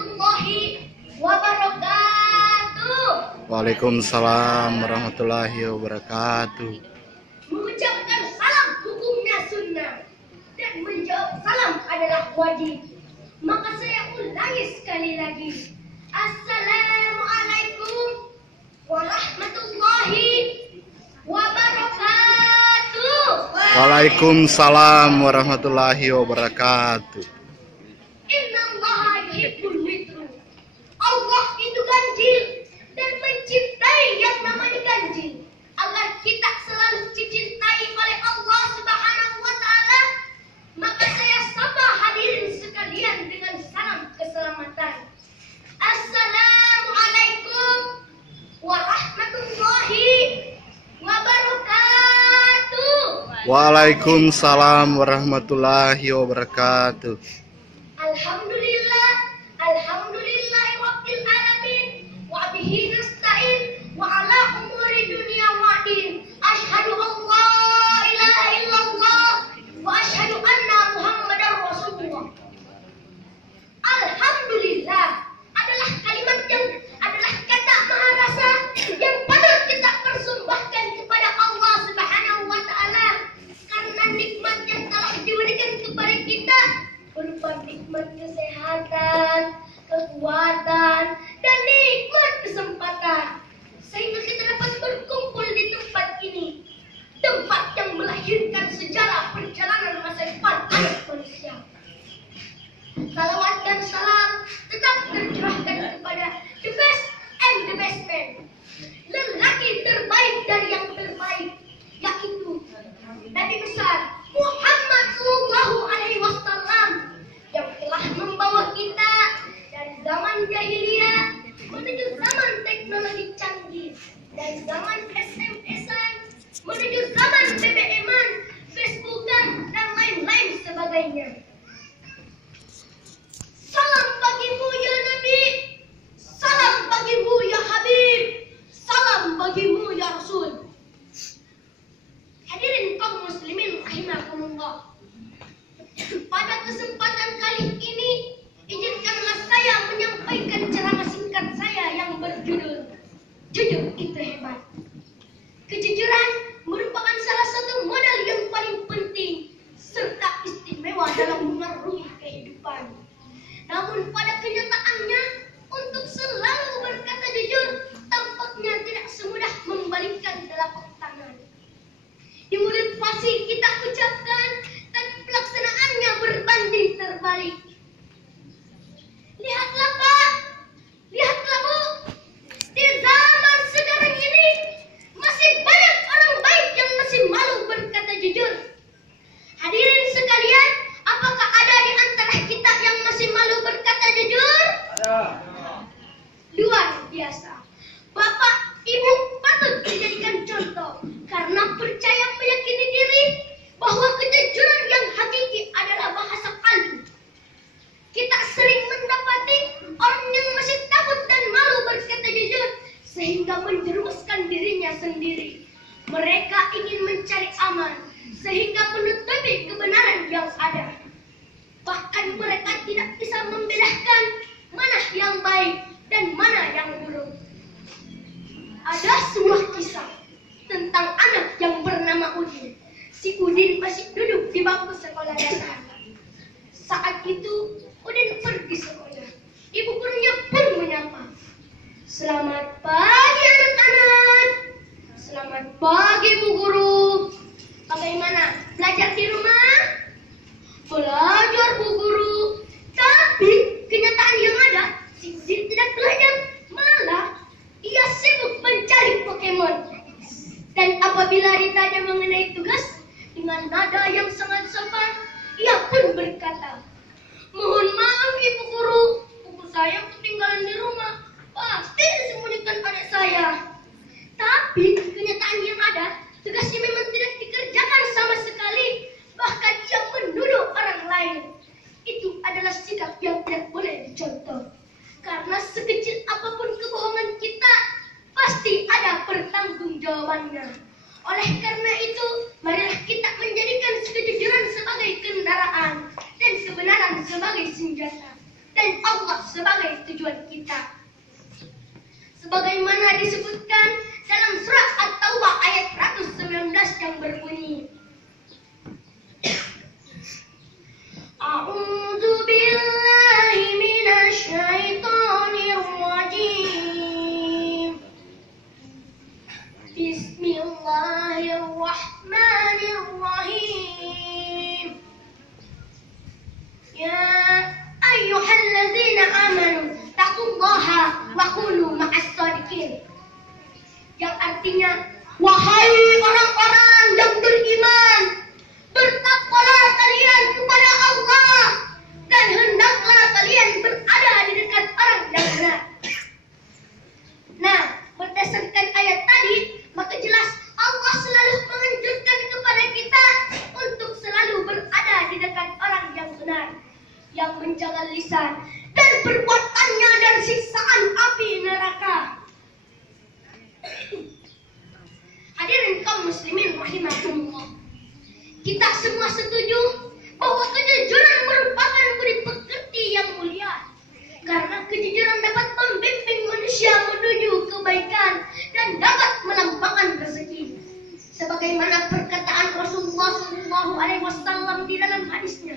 warahmatullahi wabarakatuh. Waalaikumsalam warahmatullahi wabarakatuh. Mengucapkan salam hukumnya sunnah dan menjawab salam adalah wajib. Maka saya ulangi sekali lagi. Assalamualaikum warahmatullahi wabarakatuh. Waalaikumsalam warahmatullahi wabarakatuh. Innallaha yuhibbul witru. Allah itu ganjil dan mencintai yang namanya ganjil. Agar kita selalu dicintai oleh Allah Subhanahu wa taala, maka saya sapa hadirin sekalian dengan salam keselamatan. Assalamualaikum warahmatullahi wabarakatuh. Waalaikumsalam warahmatullahi wabarakatuh. Alhamdulillah, alhamdulillahi rabbil alamin, wa bihi nasta'in, wa ala umuri dunia wa din. Asyhadu an la ilaha illallah wa asyhadu anna Muhammadar Rasulullah. Alhamdulillah adalah kalimat yang adalah kata maharasa yang patut kita persembahkan kepada Allah Subhanahu wa taala karena nikmat yang telah diberikan kepada kita berupa nikmat kesehatan, kekuatan, dan nikmat kesempatan sehingga kita dapat berkumpul di tempat ini, tempat yang melahirkan sejarah perjalanan masa depan anak manusia. Salawat dan salam tetap tercurahkan kepada the best and the best man, lelaki terbaik dari yang terbaik, yaitu Nabi besar Muhammad Sallallahu Alaihi Wasallam yang telah membawa kita dari zaman jahiliyah menuju zaman teknologi canggih, dari zaman SMS-an menuju zaman BBM-an, Facebookan, dan lain-lain sebagainya. Salam bagimu ya Nabi, salam bagimu ya Habib, salam bagimu ya Rasul. Hadirin kaum muslimin rahimakumullah. Pada kesempatan kali ini, izinkanlah saya menyampaikan ceramah singkat saya yang berjudul Jujur Itu Hebat. Kejujuran merupakan salah satu modal yang paling penting serta istimewa dalam mengarungi kehidupan. Namun pada kenyataannya, untuk selalu berkata jujur tampaknya tidak semudah membalikkan telapak tangan. Di mulut fasih kita ucapkan, tapi pelaksanaannya berbanding terbalik. Lihatlah Pak, lihatlah Bu, di zaman sekarang ini masih banyak orang baik yang masih malu berkata jujur. Hadirin sekalian, apakah ada di antara kita yang masih malu berkata jujur? Ada. Luar biasa. Bapak, Ibu patut dijadikan contoh karena percaya meyakini diri bahwa kejujuran yang hakiki adalah bahasa kalbu. Kita sering mendapati orang yang masih takut dan malu berkata jujur sehingga menjerumuskan dirinya sendiri. Mereka ingin mencari aman sehingga menutupi kebenaran yang ada. Bahkan mereka tidak bisa membedakan mana yang baik dan mana yang buruk. Ada sebuah kisah tentang anak yang bernama Udin. Si Udin masih duduk di bangku sekolah dasar. Saat itu Udin pergi sekolah. Ibu gurunya pun menyapa. Selamat pagi anak-anak. Selamat pagi Bu Guru. Bagaimana? Belajar di rumah? Belajar Bu Guru. Tapi kenyataan yang ada, si Udin tidak belajar. Malah ia sibuk mencari Pokemon. Dan apabila ditanya mengenai tugas, dengan nada yang sangat sopan, ia pun berkata, "Mohon maaf Ibu Guru, buku saya ketinggalan di rumah. Pasti disembunyikan adik saya." Tapi kenyataan yang ada, tugasnya memang tidak dikerjakan sama sekali. Bahkan ia menuduh orang lain. Itu adalah sikap yang tidak boleh dicontoh. Karena sekecil apapun kebohongan kita, pasti ada pertanggungjawabannya. Oleh karena itu, marilah kita menjadikan kejujuran sebagai kendaraan dan kebenaran sebagai senjata. Dan Allah sebagai tujuan kita. Sebagaimana disebutkan dalam surat At-Taubah ayat 119 yang berbunyi, A'udzu billahi minasyaitonir rajim. Bismillahirrahmanirrahim. Ya ayyuhalladzina amanu taqullaha wa kunu ma'as shadiqin. Yang artinya, wahai orang-orang yang beriman, bertakwalah kalian kepada Allah dan hendaklah kalian berada di dekat orang yang benar. Nah, berdasarkan ayat tadi, maka jelas Allah selalu menganjurkan kepada kita untuk selalu berada di dekat orang yang benar, yang menjaga lisan dan perbuatannya dari siksaan api neraka. Hadirin kaum muslimin rahimakumullah, kita semua setuju bahwa kejujuran merupakan budi pekerti yang mulia, karena kejujuran dapat membimbing manusia menuju kebaikan dan dapat melambangkan rezeki. Sebagaimana perkataan Rasulullah SAW di dalam hadisnya,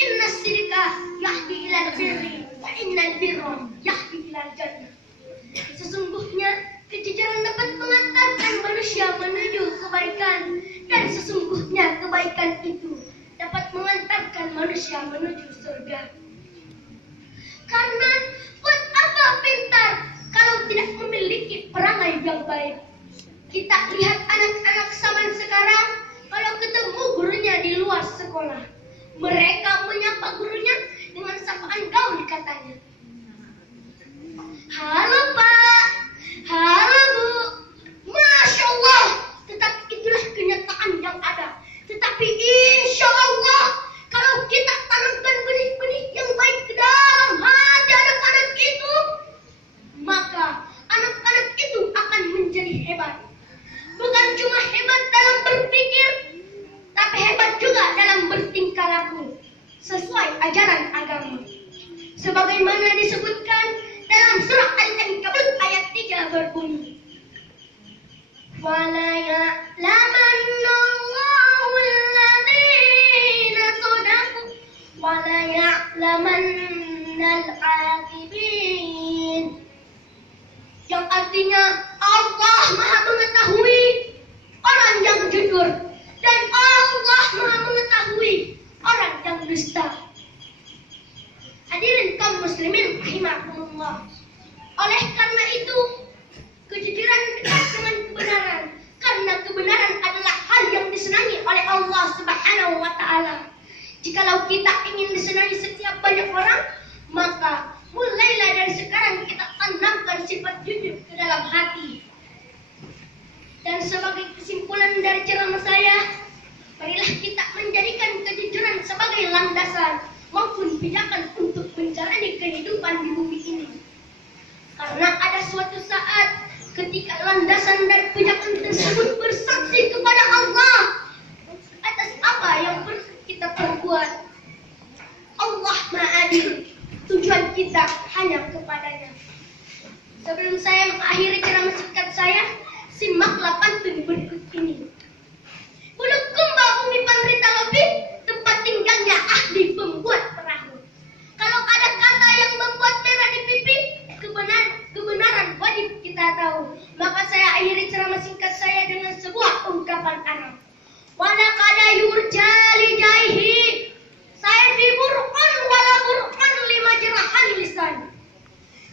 Inna sidqa yahdi ilal birri wa innal birra yahdi ilal jannah. Sesungguhnya kejujuran dapat mengantarkan manusia menuju kebaikan, dan sesungguhnya kebaikan itu dapat mengantarkan manusia menuju surga. Karena buat apa pintar kalau tidak memiliki perangai yang baik? Kita lihat anak-anak zaman sekarang, kalau ketemu gurunya di luar sekolah, mereka menyapa gurunya dengan sapaan gaul katanya. Halo Pak, halo Bu, Masya Allah. Tetapi itulah kenyataan yang ada. Tetapi insya Allah, kalau kita tanamkan benih-benih yang baik ke dalam hati anak-anak itu, maka anak-anak itu akan menjadi hebat. Bukan cuma hebat dalam berpikir, tapi hebat juga dalam bertingkah laku sesuai ajaran agama. Sebagaimana disebutkan dalam surah Al-Ankabut ayat 3 berbunyi, وَلَا يَعْلَمَنَّ اللَّهُ الَّذِينَ صَدَقُوا وَلَا يَعْلَمَنَّ الْعَاقِبِينَ. Yang artinya Allah Maha mengetahui orang yang jujur, dan Allah Maha mengetahui orang yang dusta. Hadirin kaum muslimin rahimakumullah. Oleh karena itu, kejujuran dekat dengan kebenaran, karena kebenaran adalah hal yang disenangi oleh Allah Subhanahu wa taala. Jikalau kita ingin disenangi setiap banyak orang, maka mulailah dari sekarang kita tanamkan sifat jujur ke dalam hati. Dan sebagai kesimpulan dari ceramah saya, marilah kita menjadikan kejujuran sebagai landasan maupun pijakan untuk menjalani kehidupan di bumi ini. Karena ada suatu saat ketika landasan dan pijakan tersebut bersaksi kepada Allah atas apa yang kita perbuat, Allah Maha Adil, tujuan kita hanya kepadanya. Sebelum saya mengakhiri ceramah singkat saya, simaklah pantun berikut ini. Bulukumba bumi panrita lebih, tempat tinggalnya ahli pembuat perahu. Kalau ada kata yang membuat merah di pipi, kebenaran wajib kita tahu. Maka saya akhiri ceramah singkat saya dengan sebuah ungkapan Arab. Walaqad yurjali jaihi sayfi burqan wala burqan lima jerahan lisan.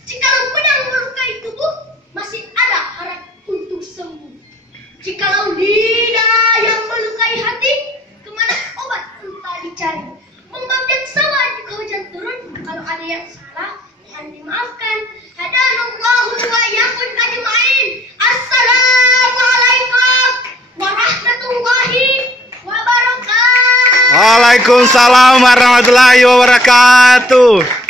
Jikalau pedang melukai tubuh, masih ada harap untuk sembuh. Jikalau lidah yang melukai hati, kemana obat entah dicari. Membabdak sawah jika hujan turun, kalau ada yang salah, mohon dimaafkan. Hadanallahu wa iyyakum ajma'in. Assalamualaikum warahmatullahi wabarakatuh. Waalaikumsalam warahmatullahi wabarakatuh.